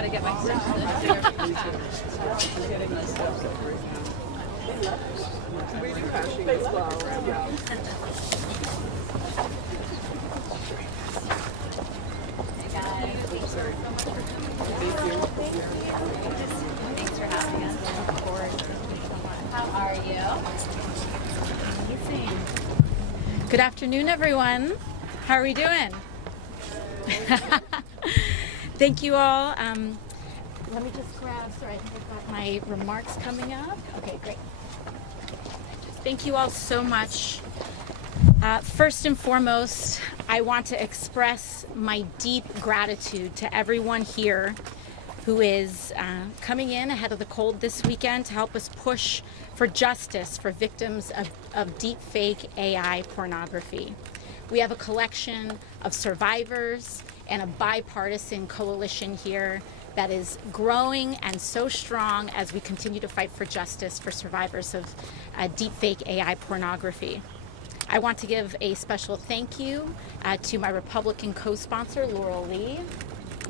gotta get my stuff. We do hashing as well. Yeah. Hey guys. Thanks for having us. Of course. How are you? Amazing. Good afternoon, everyone. How are we doing? Thank you all. Let me just grab, sorry, I think I've got my remarks coming up. Okay, great. Thank you all so much. First and foremost, I want to express my deep gratitude to everyone here who is coming in ahead of the cold this weekend to help us push for justice for victims of deepfake AI pornography. We have a collection of survivors and a bipartisan coalition here that is growing and so strong as we continue to fight for justice for survivors of deepfake AI pornography. I want to give a special thank you to my Republican co-sponsor, Laurel Lee,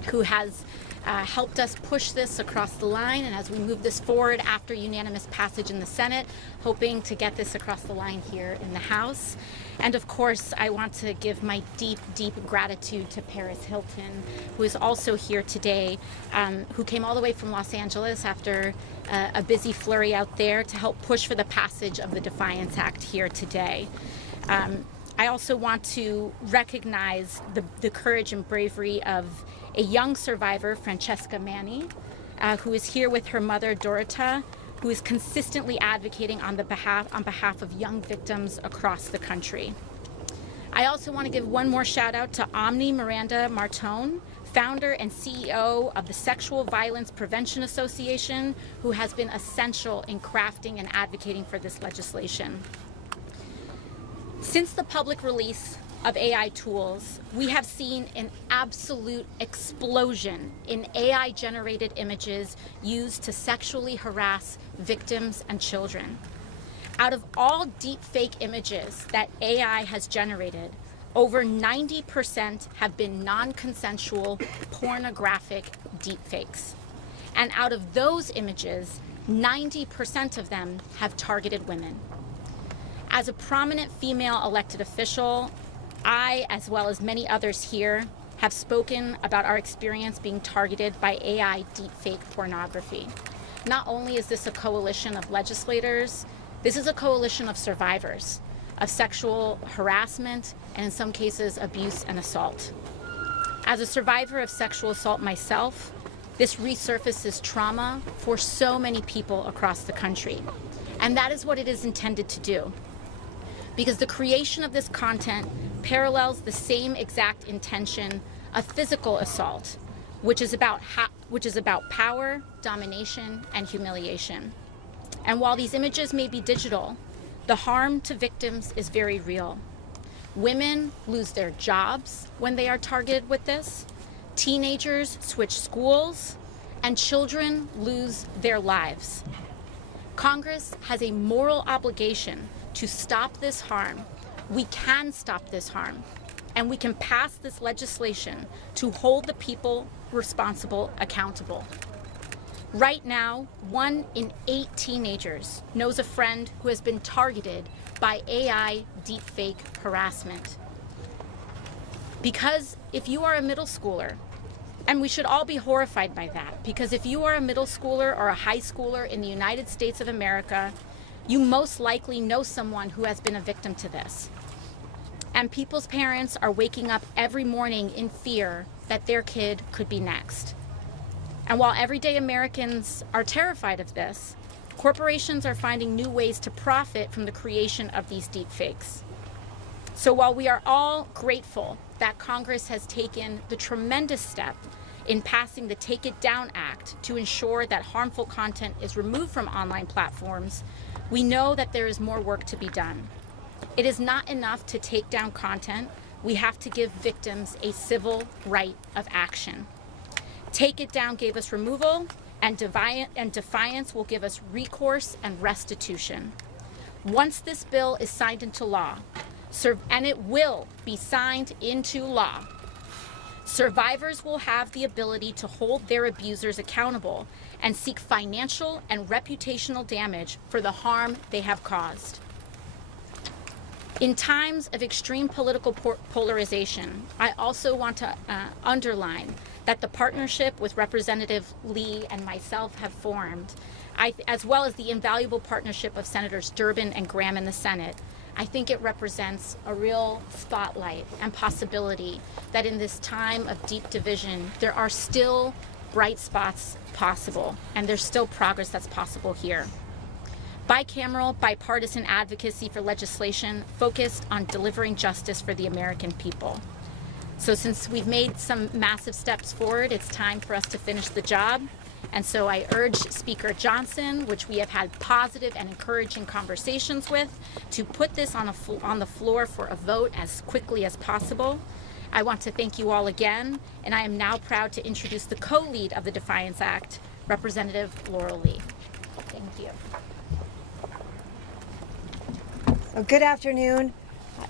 who has helped us push this across the line, and as we move this forward after unanimous passage in the Senate, hoping to get this across the line here in the House. And of course, I want to give my deep, deep gratitude to Paris Hilton, who is also here today, who came all the way from Los Angeles after a busy flurry out there to help push for the passage of the Defiance Act here today. I also want to recognize the courage and bravery of a young survivor, Francesca Manny, who is here with her mother, Dorota, who is consistently advocating on behalf of young victims across the country. I also want to give one more shout out to Omni Miranda Martone, founder and CEO of the Sexual Violence Prevention Association, who has been essential in crafting and advocating for this legislation. Since the public release of AI tools, we have seen an absolute explosion in AI-generated images used to sexually harass victims and children. Out of all deepfake images that AI has generated, over 90% have been non-consensual pornographic deepfakes. And out of those images, 90% of them have targeted women. As a prominent female elected official, I, as well as many others here, have spoken about our experience being targeted by AI deepfake pornography. Not only is this a coalition of legislators, this is a coalition of survivors of sexual harassment and, in some cases, abuse and assault. As a survivor of sexual assault myself, this resurfaces trauma for so many people across the country. And that is what it is intended to do. Because the creation of this content parallels the same exact intention of physical assault, which is about power, domination, and humiliation. And while these images may be digital, the harm to victims is very real. Women lose their jobs when they are targeted with this. Teenagers switch schools, and children lose their lives. Congress has a moral obligation to stop this harm. We can stop this harm, and we can pass this legislation to hold the people responsible accountable. Right now, 1 in 8 teenagers knows a friend who has been targeted by AI deepfake harassment. Because if you are a middle schooler, and we should all be horrified by that, because if you are a middle schooler or a high schooler in the United States of America, you most likely know someone who has been a victim to this. And people's parents are waking up every morning in fear that their kid could be next. And while everyday Americans are terrified of this, corporations are finding new ways to profit from the creation of these deepfakes. So while we are all grateful that Congress has taken the tremendous step in passing the Take It Down Act to ensure that harmful content is removed from online platforms, we know that there is more work to be done. It is not enough to take down content. We have to give victims a civil right of action. Take It Down gave us removal, and Defiance will give us recourse and restitution. Once this bill is signed into law, and it will be signed into law, Survivors will have the ability to hold their abusers accountable and seek financial and reputational damage for the harm they have caused. In times of extreme political polarization, I also want to underline that the partnership with Representative Lee and myself have formed, as well as the invaluable partnership of Senators Durbin and Graham in the Senate, I think it represents a real spotlight and possibility that in this time of deep division, there are still bright spots possible, and there's still progress that's possible here. Bicameral, bipartisan advocacy for legislation focused on delivering justice for the American people. So since we've made some massive steps forward, it's time for us to finish the job. And so I urge Speaker Johnson, which we have had positive and encouraging conversations with, to put this on the floor for a vote as quickly as possible. I want to thank you all again, and I am now proud to introduce the co-lead of the Defiance Act, Representative Laurel Lee. Thank you. Good afternoon.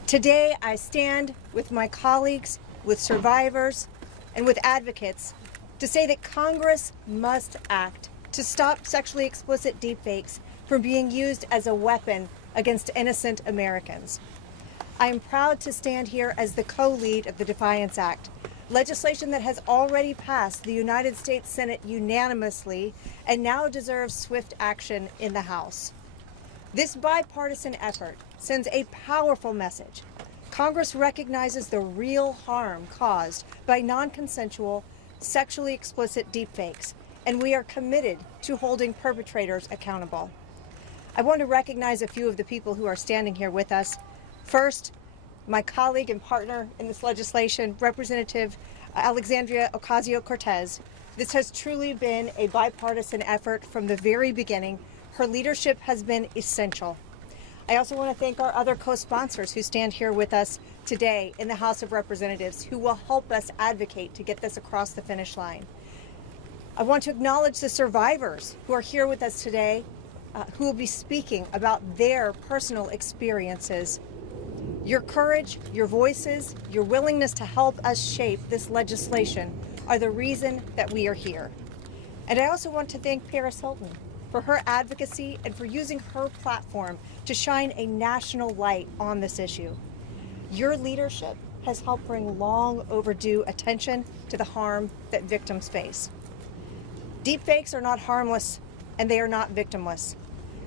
Today I stand with my colleagues, with survivors, and with advocates to say that Congress must act to stop sexually explicit deepfakes from being used as a weapon against innocent Americans. I am proud to stand here as the co-lead of the Defiance Act, legislation that has already passed the United States Senate unanimously and now deserves swift action in the House. This bipartisan effort sends a powerful message. Congress recognizes the real harm caused by non-consensual, sexually explicit deepfakes, and we are committed to holding perpetrators accountable. I want to recognize a few of the people who are standing here with us. First, my colleague and partner in this legislation, Representative Alexandria Ocasio-Cortez. This has truly been a bipartisan effort from the very beginning. Her leadership has been essential. I also want to thank our other co-sponsors who stand here with us today in the House of Representatives, who will help us advocate to get this across the finish line. I want to acknowledge the survivors who are here with us today, who will be speaking about their personal experiences. Your courage, your voices, your willingness to help us shape this legislation are the reason that we are here. And I also want to thank Paris Hilton for her advocacy and for using her platform to shine a national light on this issue. Your leadership has helped bring long overdue attention to the harm that victims face. Deepfakes are not harmless, and they are not victimless.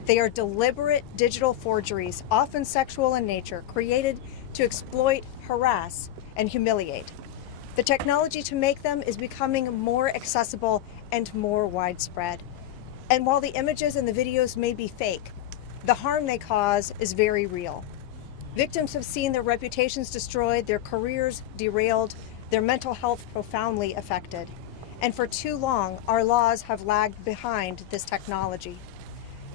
They are deliberate digital forgeries, often sexual in nature, created to exploit, harass, and humiliate. The technology to make them is becoming more accessible and more widespread. And while the images and the videos may be fake, the harm they cause is very real. Victims have seen their reputations destroyed, their careers derailed, their mental health profoundly affected. And for too long, our laws have lagged behind this technology.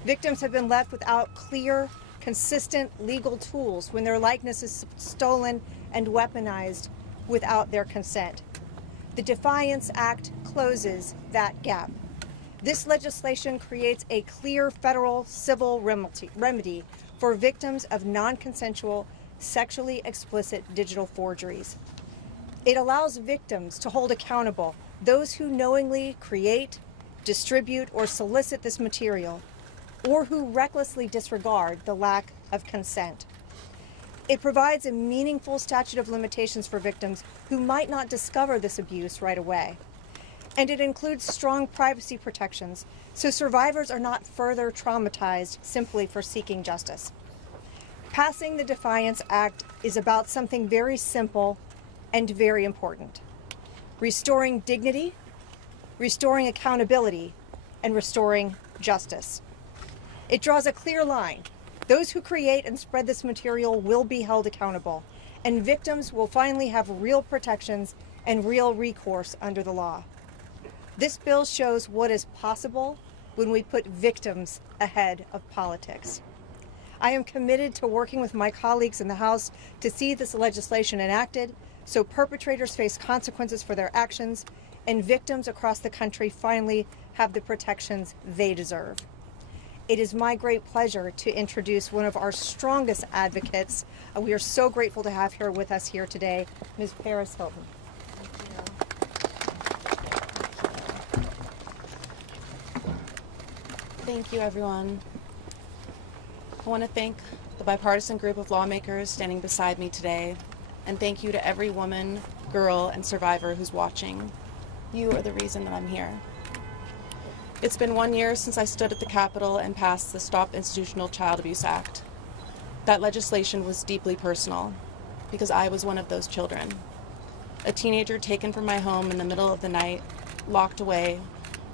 Victims have been left without clear, consistent legal tools when their likeness is stolen and weaponized without their consent. The Defiance Act closes that gap. This legislation creates a clear federal civil remedy for victims of non-consensual, sexually explicit digital forgeries. It allows victims to hold accountable those who knowingly create, distribute, or solicit this material, or who recklessly disregard the lack of consent. It provides a meaningful statute of limitations for victims who might not discover this abuse right away. And it includes strong privacy protections, so survivors are not further traumatized simply for seeking justice. Passing the Defiance Act is about something very simple and very important: restoring dignity, restoring accountability, and restoring justice. It draws a clear line. Those who create and spread this material will be held accountable, and victims will finally have real protections and real recourse under the law. This bill shows what is possible when we put victims ahead of politics. I am committed to working with my colleagues in the House to see this legislation enacted so perpetrators face consequences for their actions and victims across the country finally have the protections they deserve. It is my great pleasure to introduce one of our strongest advocates. We are so grateful to have her with us here today, Ms. Paris Hilton. Thank you. Thank you, everyone. I want to thank the bipartisan group of lawmakers standing beside me today, and thank you to every woman, girl, and survivor who's watching. You are the reason that I'm here. It's been 1 year since I stood at the Capitol and passed the Stop Institutional Child Abuse Act. That legislation was deeply personal, because I was one of those children. A teenager taken from my home in the middle of the night, locked away,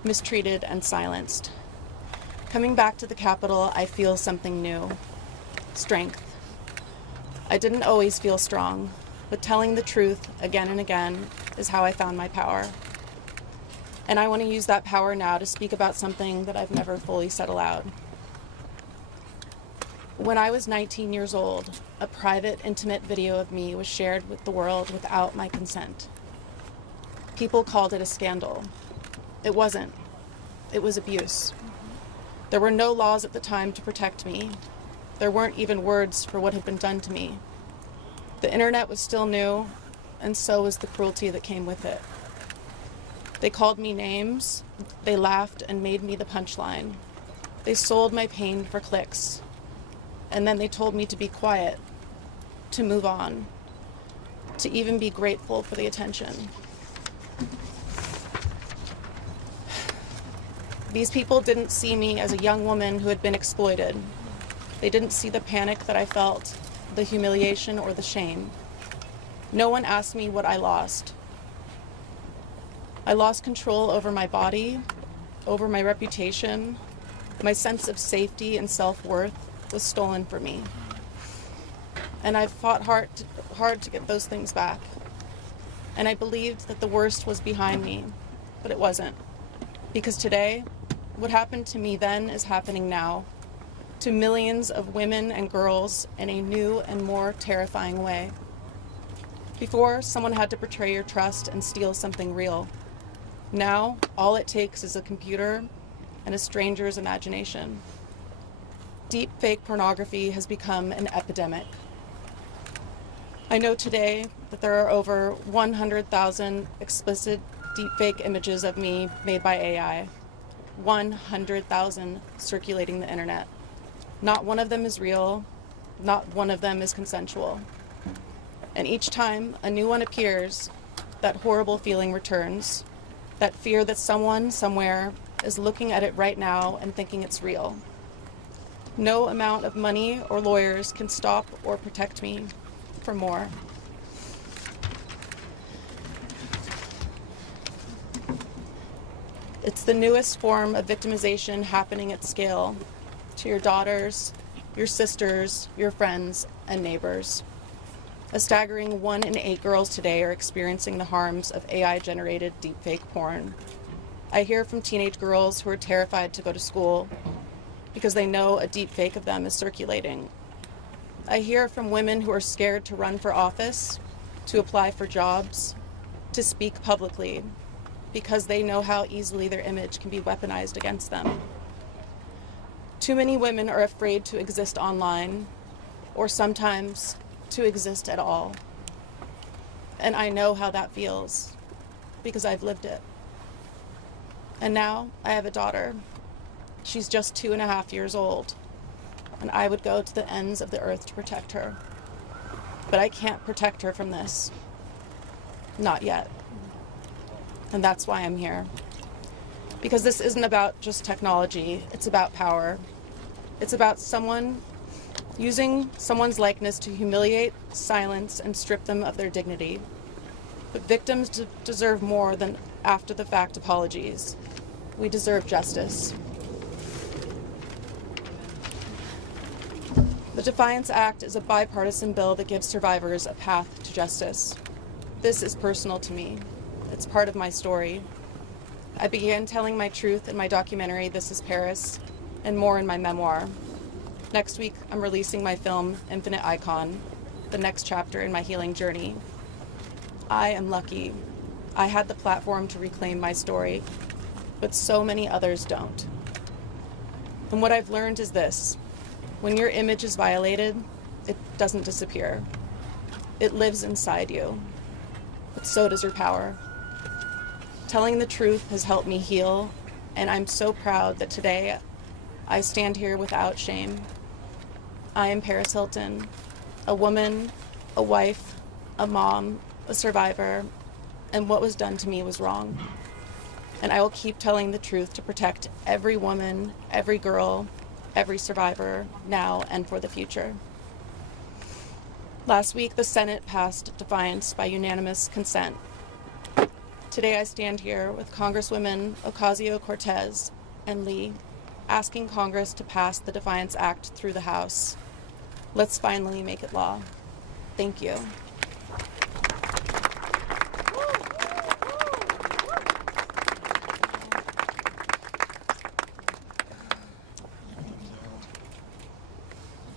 mistreated, and silenced. Coming back to the Capitol, I feel something new. Strength. I didn't always feel strong, but telling the truth again and again is how I found my power. And I want to use that power now to speak about something that I've never fully said aloud. When I was 19 years old, a private, intimate video of me was shared with the world without my consent. People called it a scandal. It wasn't. It was abuse. There were no laws at the time to protect me. There weren't even words for what had been done to me. The internet was still new, and so was the cruelty that came with it. They called me names, they laughed and made me the punchline. They sold my pain for clicks. And then they told me to be quiet, to move on, to even be grateful for the attention. These people didn't see me as a young woman who had been exploited. They didn't see the panic that I felt, the humiliation or the shame. No one asked me what I lost. I lost control over my body, over my reputation. My sense of safety and self-worth was stolen from me. And I've fought hard to get those things back. And I believed that the worst was behind me, but it wasn't. Because today, what happened to me then is happening now, to millions of women and girls in a new and more terrifying way. Before, someone had to betray your trust and steal something real. Now, all it takes is a computer and a stranger's imagination. Deepfake pornography has become an epidemic. I know today that there are over 100,000 explicit deepfake images of me made by AI. 100,000 circulating the internet. Not one of them is real, not one of them is consensual. And each time a new one appears, that horrible feeling returns, that fear that someone somewhere is looking at it right now and thinking it's real. No amount of money or lawyers can stop or protect me from more. It's the newest form of victimization happening at scale to your daughters, your sisters, your friends, and neighbors. A staggering 1 in 8 girls today are experiencing the harms of AI-generated deepfake porn. I hear from teenage girls who are terrified to go to school because they know a deepfake of them is circulating. I hear from women who are scared to run for office, to apply for jobs, to speak publicly, because they know how easily their image can be weaponized against them. Too many women are afraid to exist online, or sometimes to exist at all. And I know how that feels, because I've lived it. And now I have a daughter. She's just 2.5 years old, and I would go to the ends of the earth to protect her. But I can't protect her from this. Not yet. And that's why I'm here. Because this isn't about just technology, it's about power. It's about someone using someone's likeness to humiliate, silence, and strip them of their dignity. But victims deserve more than after-the-fact apologies. We deserve justice. The Defiance Act is a bipartisan bill that gives survivors a path to justice. This is personal to me. It's part of my story. I began telling my truth in my documentary, This is Paris, and more in my memoir. Next week, I'm releasing my film, Infinite Icon, the next chapter in my healing journey. I am lucky. I had the platform to reclaim my story, but so many others don't. And what I've learned is this: when your image is violated, it doesn't disappear. It lives inside you, but so does your power. Telling the truth has helped me heal, and I'm so proud that today I stand here without shame. I am Paris Hilton, a woman, a wife, a mom, a survivor, and what was done to me was wrong. And I will keep telling the truth to protect every woman, every girl, every survivor, now and for the future. Last week, the Senate passed defiance by unanimous consent. Today, I stand here with Congresswomen Ocasio-Cortez and Lee, asking Congress to pass the Defiance Act through the House. Let's finally make it law. Thank you.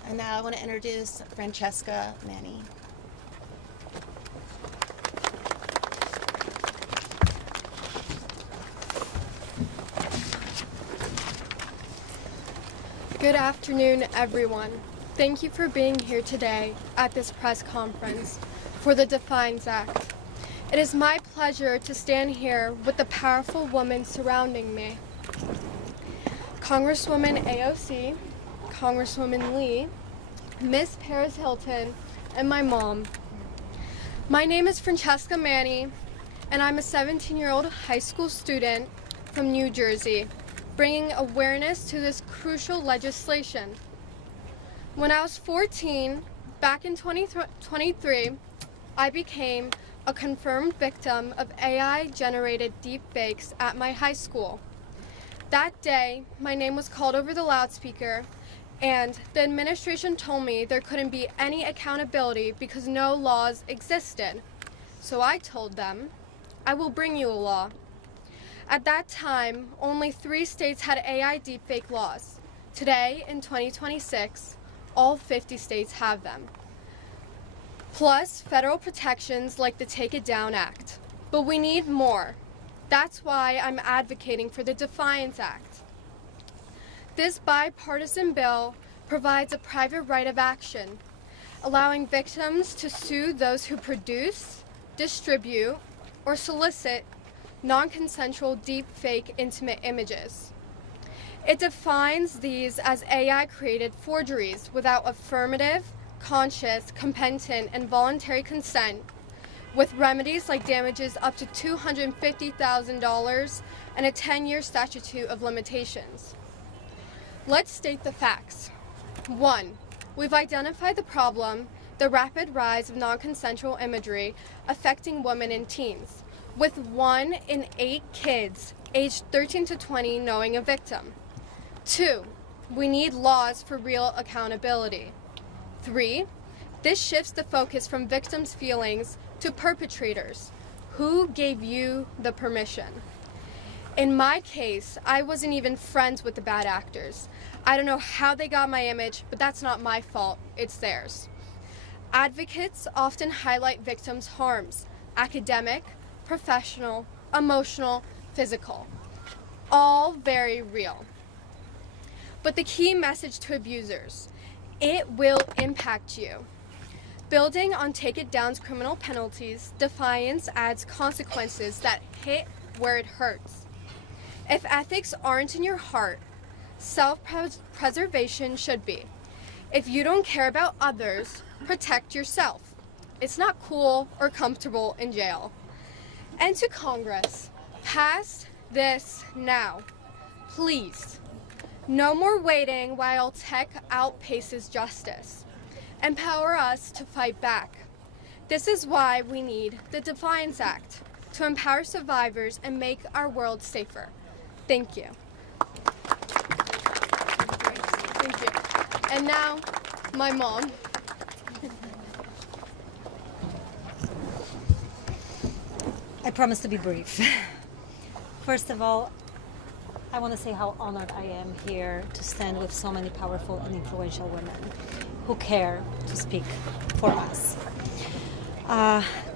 And now I want to introduce Francesca Manny. Good afternoon, everyone. Thank you for being here today at this press conference for the Defiance Act. It is my pleasure to stand here with the powerful women surrounding me. Congresswoman AOC, Congresswoman Lee, Miss Paris Hilton, and my mom. My name is Francesca Manny, and I'm a 17-year-old high school student from New Jersey, bringing awareness to this crucial legislation. When I was 14, back in 2023, I became a confirmed victim of AI-generated deepfakes at my high school. That day, my name was called over the loudspeaker, and the administration told me there couldn't be any accountability because no laws existed. So I told them, I will bring you a law. At that time, only 3 states had AI deepfake laws. Today, in 2026, all 50 states have them. Plus, federal protections like the Take It Down Act. But we need more. That's why I'm advocating for the Defiance Act. This bipartisan bill provides a private right of action, allowing victims to sue those who produce, distribute, or solicit non-consensual deepfake intimate images. It defines these as AI-created forgeries without affirmative, conscious, competent, and voluntary consent, with remedies like damages up to $250,000 and a 10-year statute of limitations. Let's state the facts. 1. We've identified the problem, the rapid rise of non-consensual imagery affecting women and teens, with 1 in 8 kids aged 13 to 20 knowing a victim. 2. We need laws for real accountability. 3. This shifts the focus from victims' feelings to perpetrators. Who gave you the permission? In my case, I wasn't even friends with the bad actors. I don't know how they got my image, but that's not my fault, it's theirs. Advocates often highlight victims' harms, academic, professional, emotional, physical, all very real. But the key message to abusers, it will impact you. Building on Take It Down's criminal penalties, Defiance adds consequences that hit where it hurts. If ethics aren't in your heart, self-preservation should be. If you don't care about others, protect yourself. It's not cool or comfortable in jail. And to Congress, pass this now, please. No more waiting while tech outpaces justice. Empower us to fight back. This is why we need the Defiance Act, to empower survivors and make our world safer. Thank you. Thank you. And now, my mom. I promise to be brief. First of all, I want to say how honored I am here to stand with so many powerful and influential women who care to speak for us.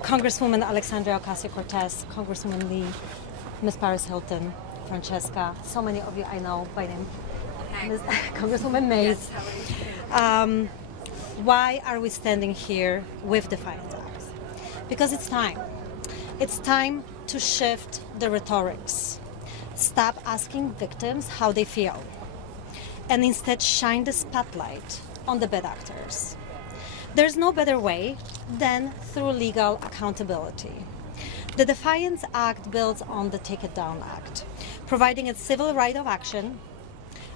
Congresswoman Alexandria Ocasio-Cortez, Congresswoman Lee, Ms. Paris Hilton, Francesca, so many of you I know by name, Congresswoman Mays. Why are we standing here with Defiance Act? Because it's time. It's time to shift the rhetorics. Stop asking victims how they feel. and instead shine the spotlight on the bad actors. There's no better way than through legal accountability. The Defiance Act builds on the Take It Down Act, providing a civil right of action,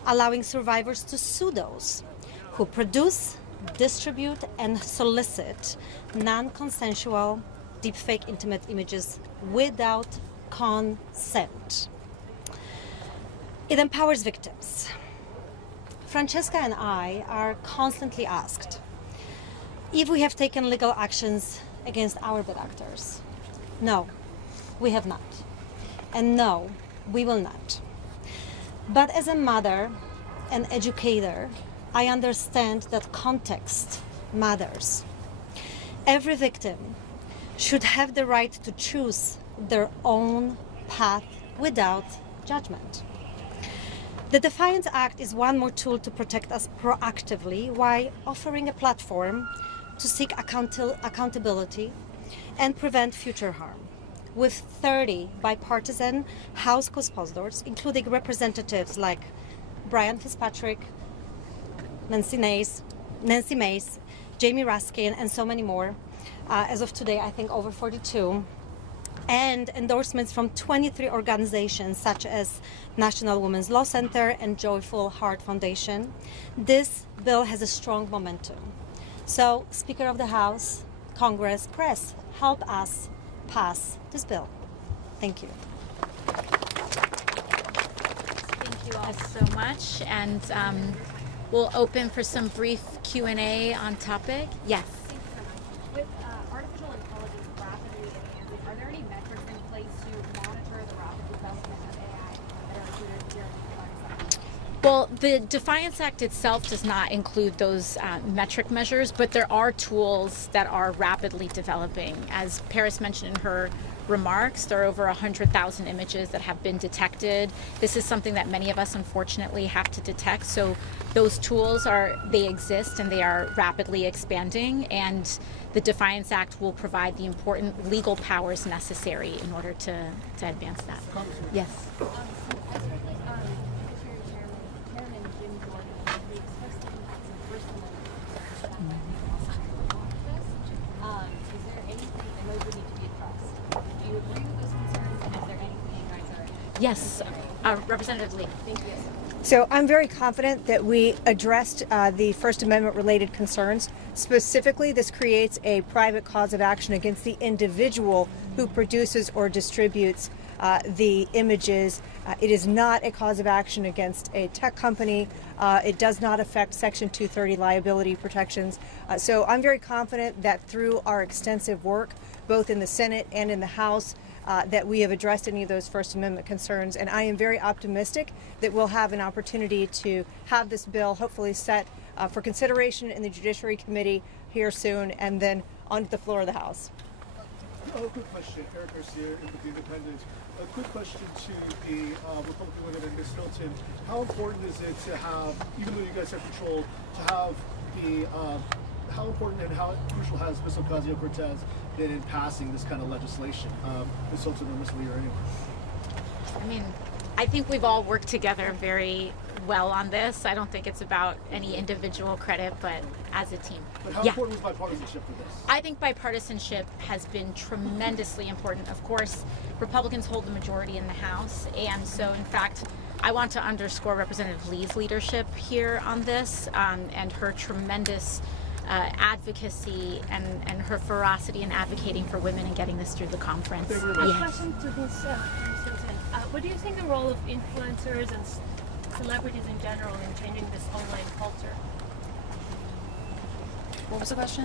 allowing survivors to sue those who produce, distribute, and solicit non-consensual deepfake intimate images without consent. It empowers victims. Francesca and I are constantly asked if we have taken legal actions against our bad actors. No, we have not. And no, we will not. But as a mother and educator, I understand that context matters. Every victim should have the right to choose their own path without judgment. The Defiance Act is one more tool to protect us proactively while offering a platform to seek accountability and prevent future harm. With 30 bipartisan House co-sponsors, including representatives like Brian Fitzpatrick, Nancy Mace, Jamie Raskin, and so many more. As of today, I think over 42. And endorsements from 23 organizations such as National Women's Law Center and Joyful Heart Foundation. This bill has a strong momentum. So, Speaker of the House, Congress, press, help us pass this bill. Thank you. Thank you all so much, and we'll open for some brief Q&A on topic. Yes. With artificial intelligence rapidly advancing, are there any metrics in place to monitor the rapid development of AI that are included here in the Defiance Act? Well, the Defiance Act itself does not include those metric measures, but there are tools that are rapidly developing. As Paris mentioned in her remarks, there are over 100,000 images that have been detected. This is something that many of us unfortunately have to detect. So those tools they exist and they are rapidly expanding, and the Defiance Act will provide the important legal powers necessary in order to advance that. Yes. Yes, Representative Lee. Thank you. So I'm very confident that we addressed the First Amendment related concerns. Specifically, this creates a private cause of action against the individual who produces or distributes the images. It is not a cause of action against a tech company. It does not affect Section 230 liability protections. So I'm very confident that through our extensive work, both in the Senate and in the House, that we have addressed any of those First Amendment concerns. And I am very optimistic that we'll have an opportunity to have this bill hopefully set for consideration in the Judiciary Committee here soon and then onto the floor of the House. A quick question, Eric Garcia, Empathy Independent. A quick question to the Republican women and Ms. Hilton. How important is it to have, even though you guys have control, to have the, how important and how crucial has Ms. Ocasio-Cortez been in passing this kind of legislation? Ms. Hilton or Ms. Lee or anyone? I mean, I think we've all worked together very well on this. I don't think it's about any individual credit, but as a team. But how important is bipartisanship for this? I think bipartisanship has been tremendously important. Of course, Republicans hold the majority in the House, and so in fact, I want to underscore Representative Lee's leadership here on this, and her tremendous advocacy and her ferocity in advocating for women and getting this through the conference. A question to Ms. Hilton. What do you think the role of influencers and celebrities in general in changing this online culture? What was the question?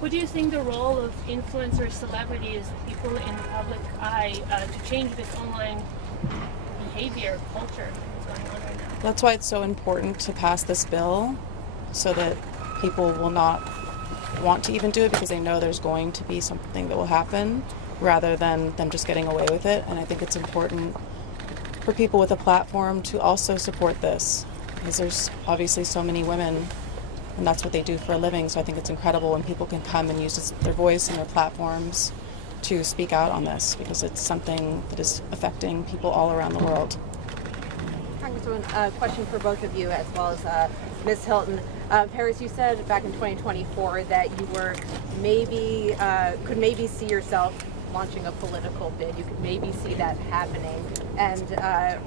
What do you think the role of influencers, celebrities, people in the public eye to change this online behavior, culture that's going on right now? That's why it's so important to pass this bill, so that people will not want to even do it because they know there's going to be something that will happen, rather than them just getting away with it. And I think it's important for people with a platform to also support this, because there's obviously so many women and that's what they do for a living. So I think it's incredible when people can come and use their voice and their platforms to speak out on this, because it's something that is affecting people all around the world. Congresswoman, a question for both of you as well as Ms. Hilton. Paris, you said back in 2024 that you were could maybe see yourself launching a political bid. You could maybe see that happening. And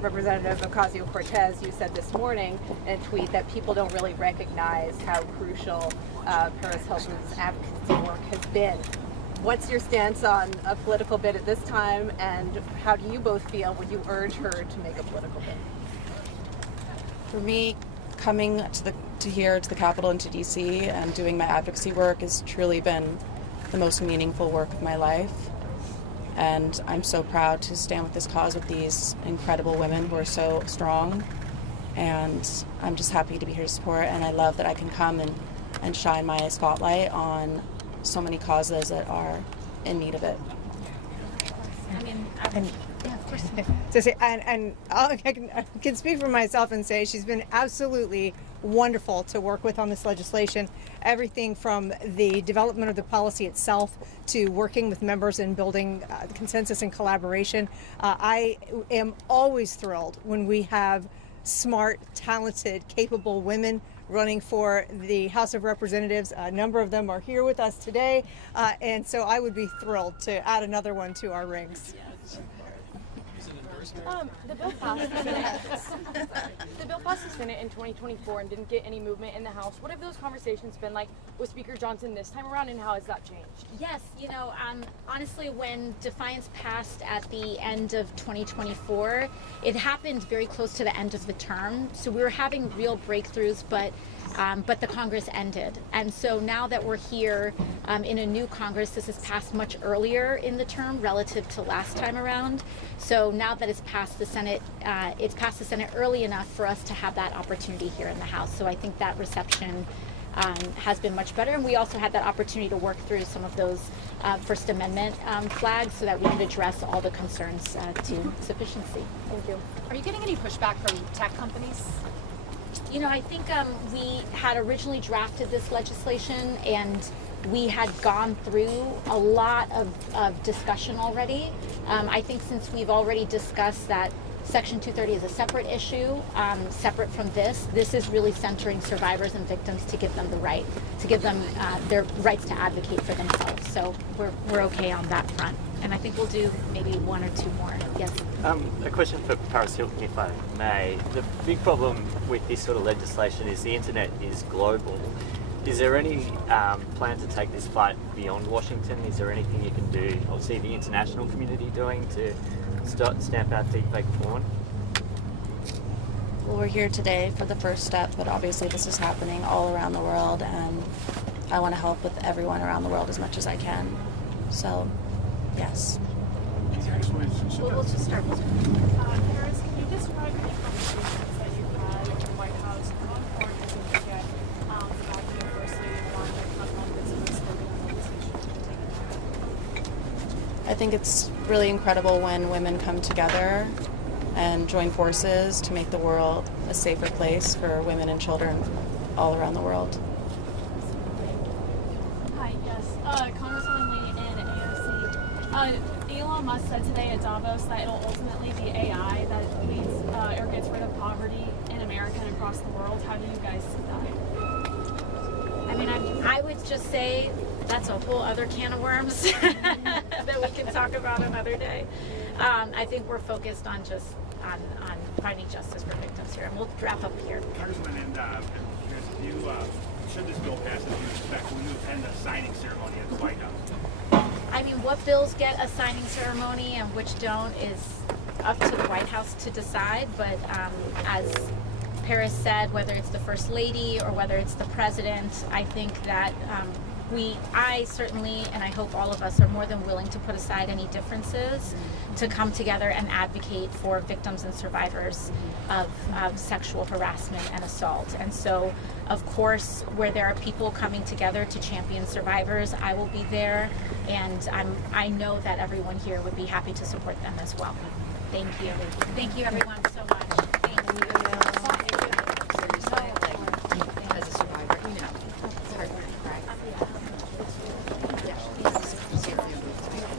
Representative Ocasio-Cortez, you said this morning in a tweet that people don't really recognize how crucial Paris Hilton's advocacy work has been. What's your stance on a political bid at this time, and how do you both feel when you urge her to make a political bid? For me, coming to here to the Capitol and to DC and doing my advocacy work has truly been the most meaningful work of my life. And I'm so proud to stand with this cause with these incredible women who are so strong. And I'm just happy to be here to support, and I love that I can come and shine my spotlight on so many causes that are in need of it. I mean, yeah, of course. I can speak for myself and say she's been absolutely wonderful to work with on this legislation. Everything from the development of the policy itself to working with members and building consensus and collaboration. I am always thrilled when we have smart, talented, capable women running for the House of Representatives. A number of them are here with us today, and so I would be thrilled to add another one to our ranks. The bill passed the Senate in 2024 and didn't get any movement in the House. What have those conversations been like with Speaker Johnson this time around, and how has that changed? Yes, honestly, when Defiance passed at the end of 2024, it happened very close to the end of the term. So we were having real breakthroughs, but the Congress ended. And so now that we're here in a new Congress, this has passed much earlier in the term relative to last time around. So now that it's passed the Senate early enough for us to have that opportunity here in the House. So I think that reception has been much better. And we also had that opportunity to work through some of those First Amendment flags so that we could address all the concerns to sufficiency. Thank you. Are you getting any pushback from tech companies? I think we had originally drafted this legislation, and we had gone through a lot of discussion already. I think since we've already discussed that Section 230 is a separate issue, separate from this is really centering survivors and victims to give them the right, to give them their rights to advocate for themselves. So we're okay on that front. And I think we'll do maybe one or two more. Yes. A question for Paris Hilton, if I may. The big problem with this sort of legislation is the internet is global. Is there any plan to take this fight beyond Washington? Is there anything you can do, or see the international community doing to stamp out deepfake porn? Well, we're here today for the first step, but obviously this is happening all around the world, and I want to help with everyone around the world as much as I can. So, yes. We'll just start with Paris, can you describe any conversations that you've had in the White House? How important is it to get the diversity along with non-business spoken on this issue? I think it's really incredible when women come together and join forces to make the world a safer place for women and children all around the world. Hi, yes. Congresswoman Lee and AOC. Elon Musk said today at Davos that it'll ultimately be AI that leads or gets rid of poverty in America and across the world. How do you guys see that? I mean, I would just say that's a whole other can of worms that we can talk about another day. I think we're focused on just on finding justice for victims here, and we'll wrap up here. Congressman, should this bill pass, as you expect, will you attend the signing ceremony at the White House? I mean, what bills get a signing ceremony and which don't is up to the White House to decide, but as Paris said, whether it's the First Lady or whether it's the President, I think that I certainly, and I hope all of us, are more than willing to put aside any differences to come together and advocate for victims and survivors of sexual harassment and assault. And so, of course, where there are people coming together to champion survivors, I will be there, and I know that everyone here would be happy to support them as well. Thank you. Thank you, everyone, so much. Thank you. As a survivor, it's hard to cry.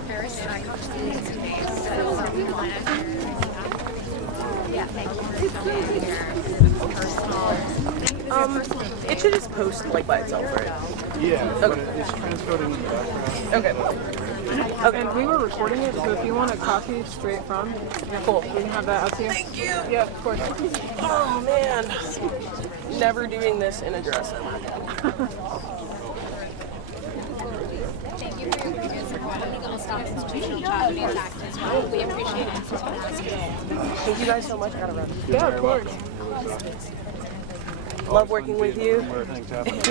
Paris and I got to see these days. Yes. It should just post like by itself, right? Yeah, Okay. but it's transcoding in the background. Okay. Okay. And we were recording it, so if you want to copy straight from, Cool. we can have that out to you. Thank you. Yeah, of course. Oh man, never doing this in a dress ever again. Thank you for your previous support on legal and institutional child act as well. We appreciate it. Thank you guys so much. I gotta run. Yeah, of course. Love working with you.